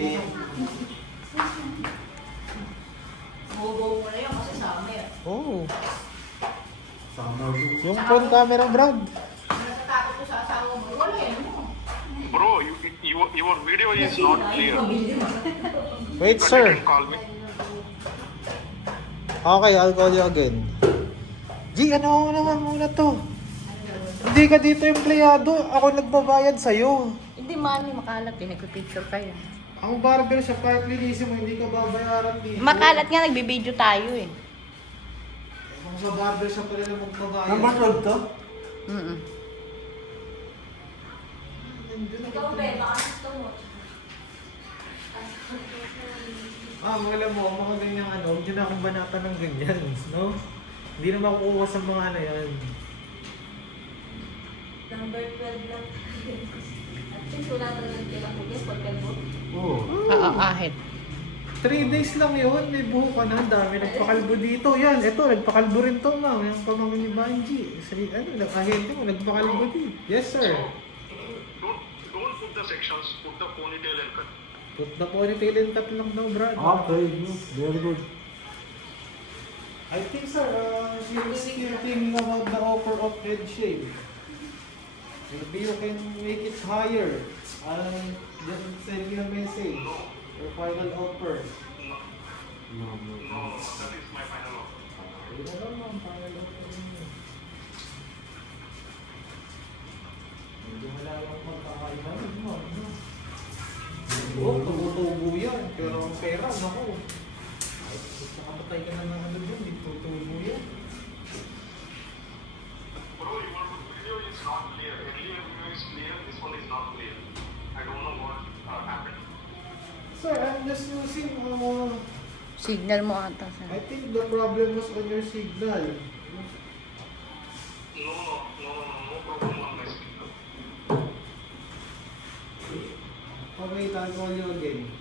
Hindi. Buo mo na yun kasi summer. Oo. Summer look. Yung phone camera, Brad. Natatakot ko sa asawa mo. Wala yan mo. Bro, your video is not clear. Wait, You sir. can call me. Okay, I'll call you again. G, ano naman muna to? Hindi ka dito empleyado. Ako nagbabayad sa'yo. Hindi mali makalat eh. Nagpipicture kayo. Ang barber sa kahit linisin mo, hindi ka babayaran dito. Makalat nga nagbibideo tayo eh. Kung sa barber sa pala na magbabayad. Number 12 to? Ikaw ba? Baka gusto mo. Alam mo, mga ganyang ano, hindi na akong banata ng ganyan, no? Hindi na makukuha sa mga ano yan. Number 12 lang. At least wala na lang tira ko. Yes, pagkalbo. Oo. Ahit. 3 days lang yun, may buho ka na, ang dami nagpakalbo dito. Yan, eto, nagpakalbo rin to, ma'am. Yung pamangkin ni Banji. Nag-ahente mo, nagpakalbo din. Yes, sir. Don't put the sections, put the ponytail and cut. Put the ponytail and cut lang daw, Brad. Okay, very good. I think, sir, she was still thinking about the offer of head shave. Maybe you can make it higher. Just send me a message. Your final offer. No. That is my final offer. Yun na lang, ma'am. Final offer ninyo. Medyo wala lang magkakaiba. Oo, tumutubo yan. Pero ang pera, naku. Ay, nakapatay ka na ng ano dyan, hindi tutubo yan. Bro, your video is not clear. Earlier video is clear, this one is not clear. I don't know what happened. Sir, I'm just using, Signal mo ata sa. I think the problem was on your signal. No problem on my screen. Okay, I'll call you again.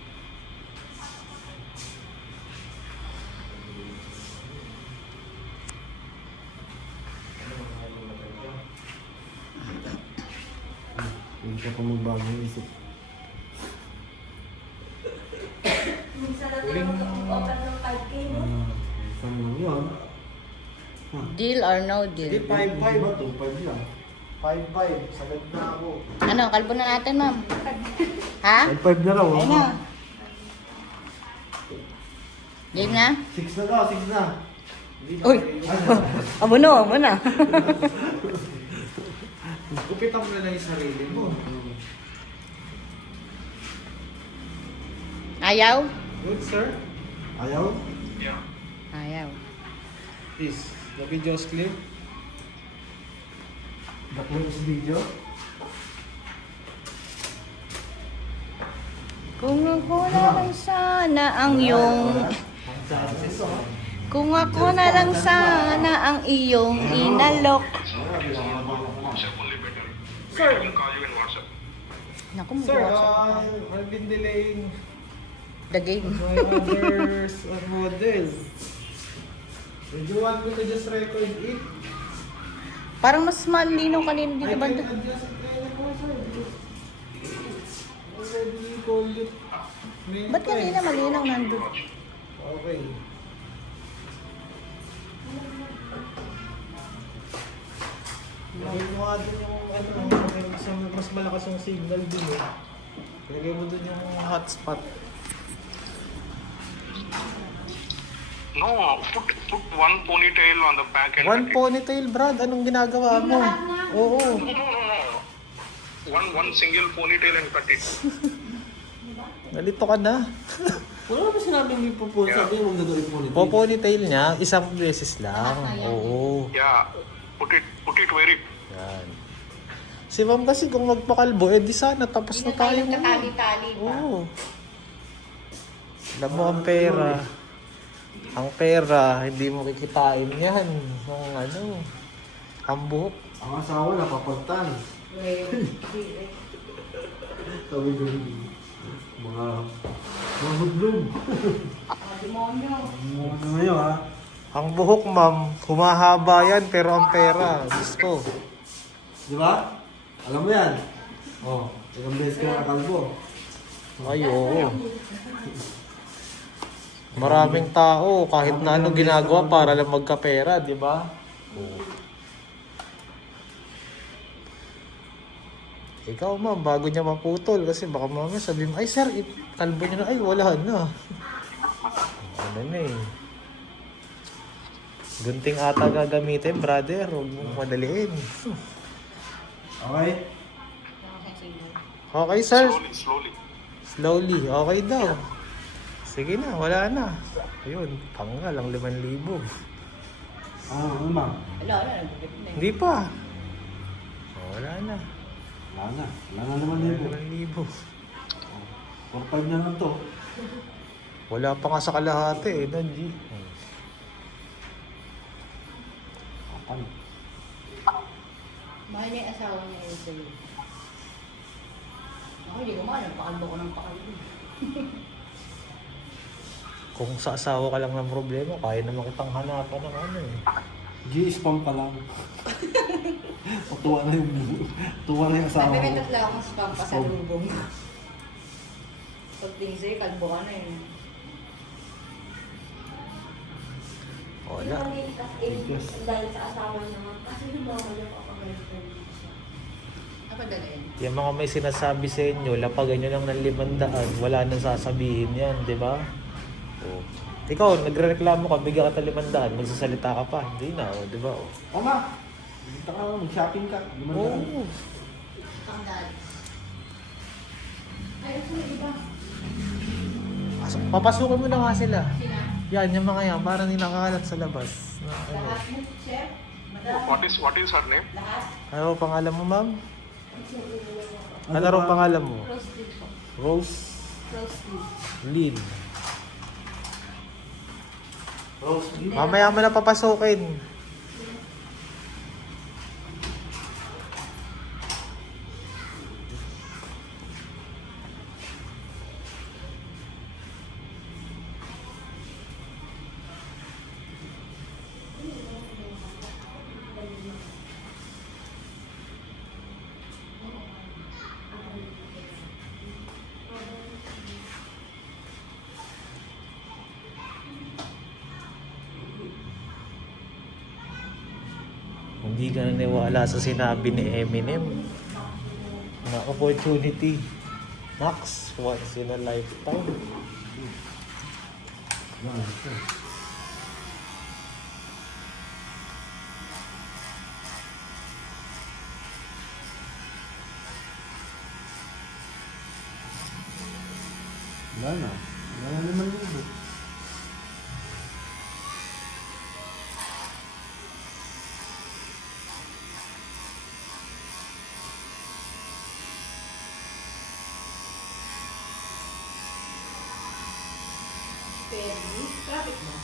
Hindi ka pa magbagong isip. Minsan na tayo mag-open ng 5K, no? Saan lang yun? Deal or no Hindi, deal? 5-5. Ba? 2.5 lang. 5-5. Sagad na ako. Ano, kalbo na natin, ma'am. Ha? 5 na raw. Ayun na. Game na? 6 na daw, 6 na. Hindi na Uy! kayo. Amo na. Gupitan mo na lang yung sarili mo. Ayaw? Good, sir. Ayaw? Yeah. Ayaw. Is the video is clear? The close video? Kung ako na lang sana ang iyong... Kung ako na lang sana ang iyong inalok. WhatsApp only better. Sir. I will call you in WhatsApp. Naku, Sir, mag-WhatsApp ako. I've been delaying The game. my others model. Would you want me to just record it? Parang mas malinaw kanina I dito ba? can adjust it anytime, sir. Already called it many Ba't kanina times. malinaw nandun? Okay. Lagay mo nga dun yung mas malakas yung signal dun eh. Lagay mo dun yung hotspot. No, put one ponytail on the back and One ponytail, Brad. Anong ginagawa mo? Oo. No. One single ponytail and cut it. Nalito ka na. Wala ba sinabing may pupunta? Sabi mo, huwag na daw ipunit. Po-ponytail niya, isang beses lang. Oo. Yeah. Put it where it. Yan. Si ma'am kasi kung magpakalbo, di sana tapos na tayo na. Katali-tali pa. Oo. Alam mo ang pera. Ang pera, hindi mo kikitain yan. Ang buhok. Ang asawa napapagtan. Sabi ko, mga hudlog. Demonyo. Ano yun ha? Ang buhok, ma'am, humahaba yan, pero ang pera, Diyos ko. Di ba? Alam mo yan? Oh, ilang beses ka nakakalbo. Ay, oo. Maraming tao, kahit na ano ginagawa para lang magkapera, di ba? Oo. Ikaw ma'am, bago niya maputol kasi baka mamaya sabihin mo, ay sir, kalbo niyo na, ay wala na. Ano na eh. Gunting ata gagamitin, brother. Huwag mong madaliin. Okay? Okay, sir. Slowly, slowly. Slowly. Okay daw. Sige na, wala na. Ayun, tanggal ang 5,000. Ano ma'am? Hindi pa. Oh, wala na. Wala na. Wala na naman dito. 5,000. 4-5 na lang to. Wala pa nga sa kalahati eh, no, G. Kapan. Mahal niya yung asawa niya yun sa'yo. Ako hindi ko mahal. Pakalbo ko ng pakalbo. Kung sa asawa ka lang ng problema, kaya naman kitang hanapan ng ano eh. G-spam ka lang. Tuwa na yung asawa Sabi may ko. tatlo akong spam pa sa lubong. Pagtingin sa'yo, kalbo ka na yun. Wala. Dahil sa asawa naman. Kasi lumaman yung kapag-girlfriend siya. Apa dala yun? Yung mga may sinasabi sa inyo, lapagan nyo lang ng 500, wala nang sasabihin yan, di ba? Oh. Ikaw, nagrereklamo ka, bigyan ka ng 500, magsasalita ka pa. Hindi na, oh, di ba? Oh. O ma, bigta ka naman, mag-shopping ka. Oh. Ang dad. Ay, ito na iba. Papasukin mo na nga sila. Sina? Yan, yung mga yan, parang ninakalat sa labas. Na, ano. Lahat mo, chef? Madami. What is her name? Lahat? Ano pangalan mo, ma'am? Ano rin pangalan mo? Rose beef po. Rose Rose beef. Lynn. Rose beef. Mamaya mo na papasukin. Hindi ka naniwala sa sinabi ni Eminem na opportunity knocks once in a lifetime. Yan, ito. Wala na. Wala na naman yun. Pero, traffic mo.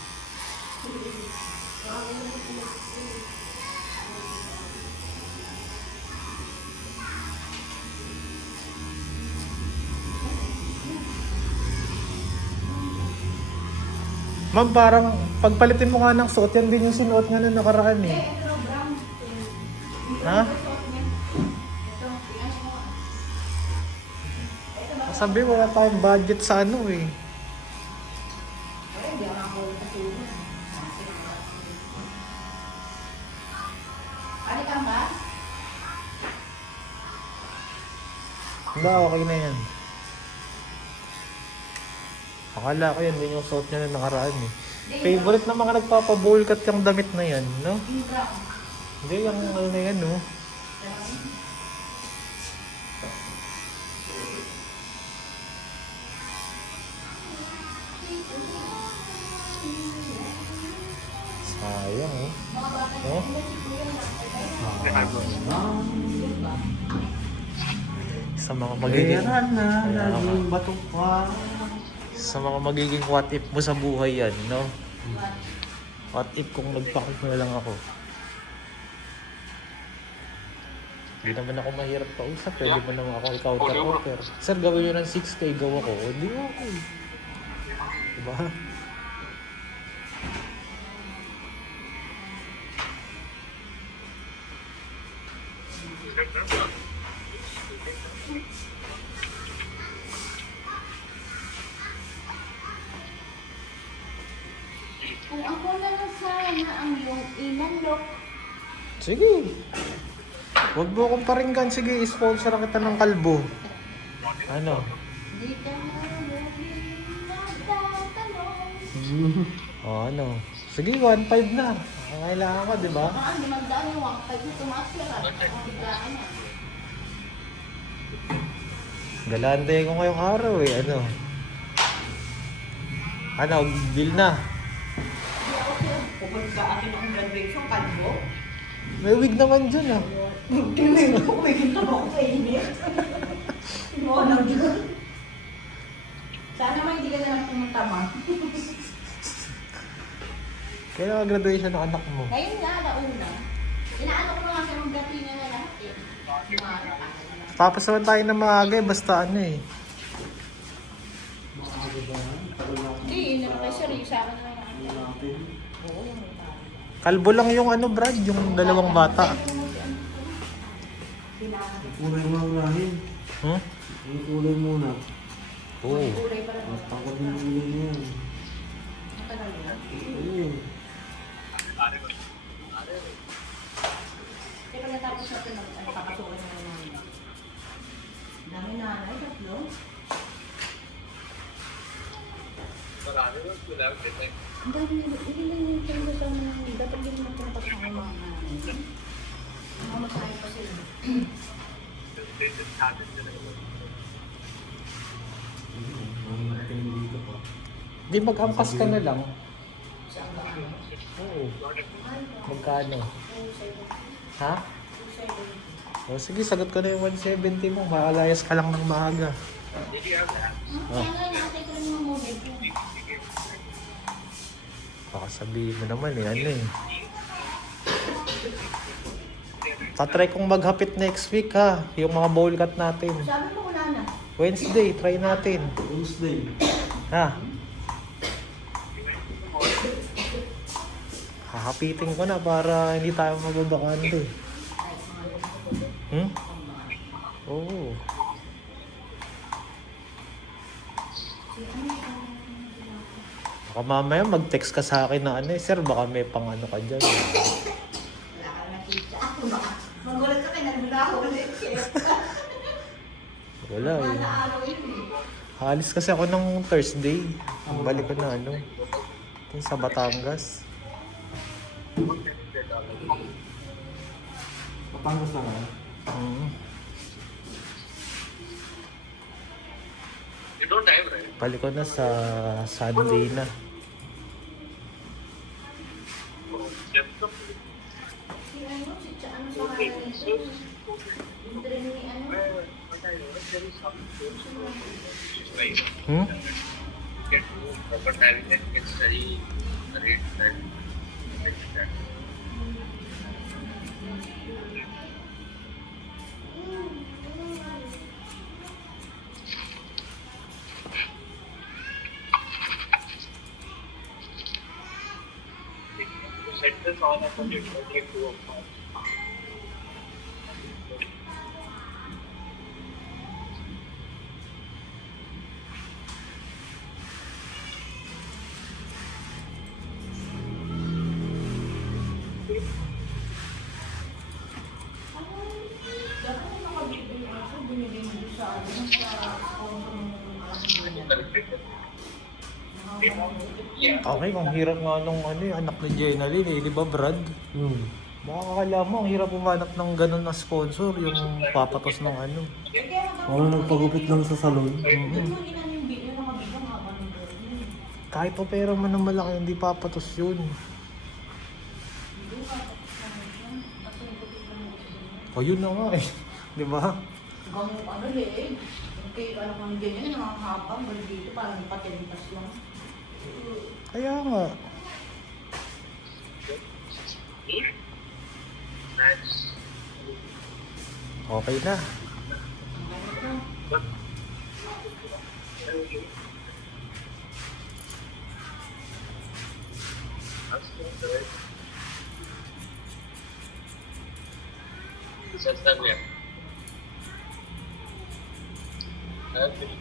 Ma'am, parang pagpalitin mo nga ng suot, yan din yung sinuot nga na nakaraan eh. Ito, brown. Ha? Ito, pingas mo. Sabi wala tayong budget sa ano eh. Ay, hindi ako nakakulit sa sumo. Ano ka ba? Ba, okay na yan. Akala ko yan din yung suot niya na nakaraan eh. Favorite na mga nagpapa-bowl cut yung damit na yan, no? Yung brown. Hindi, yung ano na yan, no? Sayang eh. Oh? Sa mga magiging... Pera na, Kaya nga. naging bato pa. Sa mga magiging what if mo sa buhay yan, no? What if kung nagpakit na lang ako? Hindi naman ako mahirap kausap. Pwede mo naman ako i-counter offer. Sir, gawin nyo ng 6K, gawa ko. Hindi okay. Diba? inalok. Sige. Huwag mo akong paringgan. Sige, sponsor kita ng kalbo. Ano? Di ka na nagtatanong. O ano? Sige, 1.5 na. Kailangan ko, di ba? Baka hindi magdaan yung 1.5 na tumaas ka lang. Ang biglaan niya. Galante ko ngayong araw eh. Ano? Ano? Deal na. Hindi ako siya. Pupunta sa akin akong graduation, kalbo. May wig naman dyan ah. Kumigil na ako sa init. Inuwanan dyan. Sana may hindi ka na lang pumunta ma. Kailan graduation ng anak mo? Ngayon nga, nauna. Inaano ko na nga siya ng gati niya na lahat eh. Umara ka. Tapos naman tayo na maaga eh. Basta ano eh. Maaga ba yan? Tagal na ako. Hindi, yun naman kayo seryoso sa akin naman. natin. Oo, yung may tao. Kalbo lang yung ano Brad, yung dalawang bata. Kulay mo ang rahin. Hmm? Yung kulay muna. Oo. Kulay pa lang. Mas takot yung kulay niya. Matagal na. Oo. Kaya pagkatapos natin, papasukin na naman. Dami na, ay, tatlo. Ang dami nila, hindi lang yung tanda sa mga, dapat din naman pinapas ng mga mamatay pa sila. Ang tingin dito pa. Di mag-ampas ka na lang. Saan ba ano? Oo. Magkano? Ha? O sige, sagot ko na yung 170 mo. Maalayas ka lang ng maaga. Kaya nga, nakatay ko lang yung mobile ko. Baka sabihin mo naman eh, ano eh. Tatry kong maghapit next week ha. Yung mga bowl cut natin. Sabi mo wala na. Wednesday, try natin. Wednesday. Ha? Hahapitin ko na para hindi tayo mababakante. Hmm? Oo. Baka mamaya mag-text ka sa akin na ano eh, sir, baka may pang ano ka dyan. Wala ka nakita. Ako baka. Magulat ka kayo, nagmula ako ulit. Wala eh. Wala araw yun eh. Halis kasi ako ng Thursday. Balik ko na ano. Dun sa Batangas. Patangas na nga. Mm. You don't have, right? Balik ko na sa Sunday na. Laptop. Si ano, si ano pangalan nito? Yung train ni ano? Right. Hmm? Get proper time and get study the rate and like that. Set this on a budget for like 2 of us. Dapat yung nakabibili ako, binili mo doon sa ano, sa sponsor mo ng Yeah. Okay, ang hirap nga nung ano, anak ni Jenalyn eh, di ba Brad? Baka akala mo, ang hirap umanap ng ganun na sponsor, yung papatos ng ano. Ako na nagpagupit lang sa salon. Doon mo inan yung video, nakabigyan nga ba ng girl? Kahit pa pera mo ng malaki, hindi papatos yun. O yun na nga eh, di ba? Ganun ano eh. Okay, ano kang ganyan, nakakapang, bali dito, parang patentas lang. Kaya nga. Nice. Okay na. Just done there. Okay.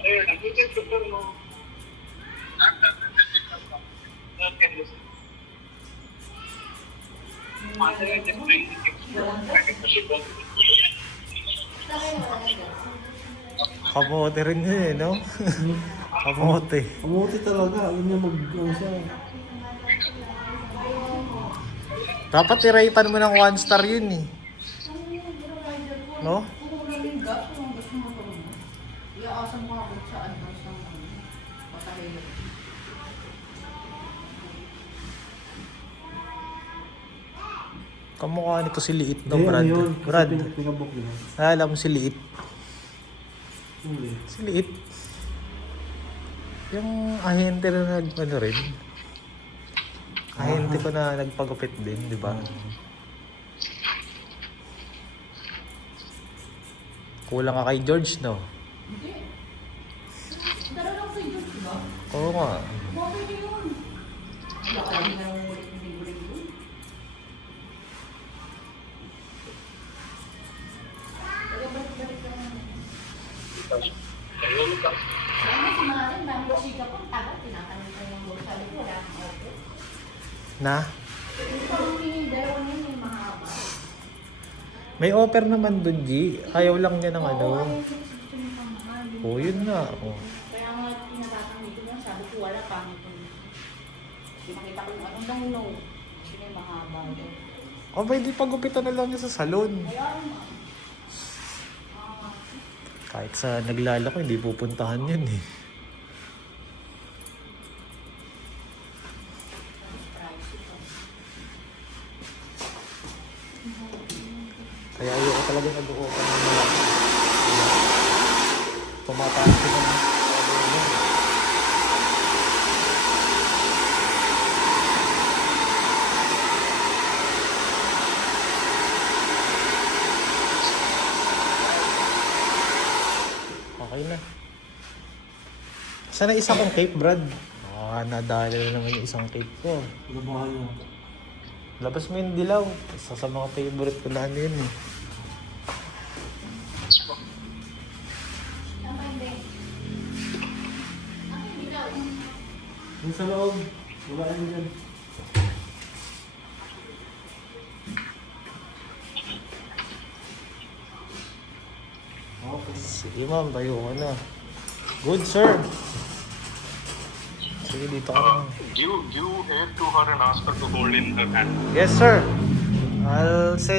Hey, I think it's good to know. Kamote rin yun eh, no? Kamote. Kamuti talaga. Alam niya ano siya. Dapat i-ratean mo ng 1 star yun eh. No? Kung wala yung gas, kung ang gas mo motor mo, iaasa mo ako sa advance ng pasahero. Kamukha nito si Liit, no, Hindi, Brad? ano yun? Brad, Pinabok yun. alam mo si Liit. Hindi. Si Liit. Yung ahente na ano rin. Ahente ko na nagpagupit din, di ba? Kulang ka kay George, no? Hindi. Dala lang sa Diyos, diba? Oo nga. Okay na yun. Baka hindi na umulit ng linggo-linggo. Kaya balik-balik lang. Sana si Maren, dami chika po, tagal, tinatanong ko yung buong sabi ko, wala akong auto. Na? Yung parang yung dalawa na yun, yung mahaba. May offer naman dun, G. Ayaw lang niya ng ano. Oo, ayun, gusto niyo pang mahal. Oo, yun nga. Oh. Kaya nga pinatatanong ko lang, sabi ko wala pangit ko. Kasi makita ko yung anong no. Kasi may mahaba yun. O, ba, di pagupitan na lang niya sa salon. Kaya nga. Kahit sa naglalako, hindi pupuntahan yun eh. Kaya ayoko talaga nag-o-open ng malaki. Tumataas ko ng okay na. Sana isa kong cape, Brad. Nadali na naman yung isang cape ko. Pinabahan niya. Labas mo yung dilaw. Isa sa mga favorite ko na ano yun eh. Tama hindi. Ang hindi daw. Yung sa loob. Wala yan dyan. Okay. Sige ma'am, tayo ka na. Good sir. Sige, dito ka na. Give air to her and ask her to hold in her hand. Yes sir. I'll say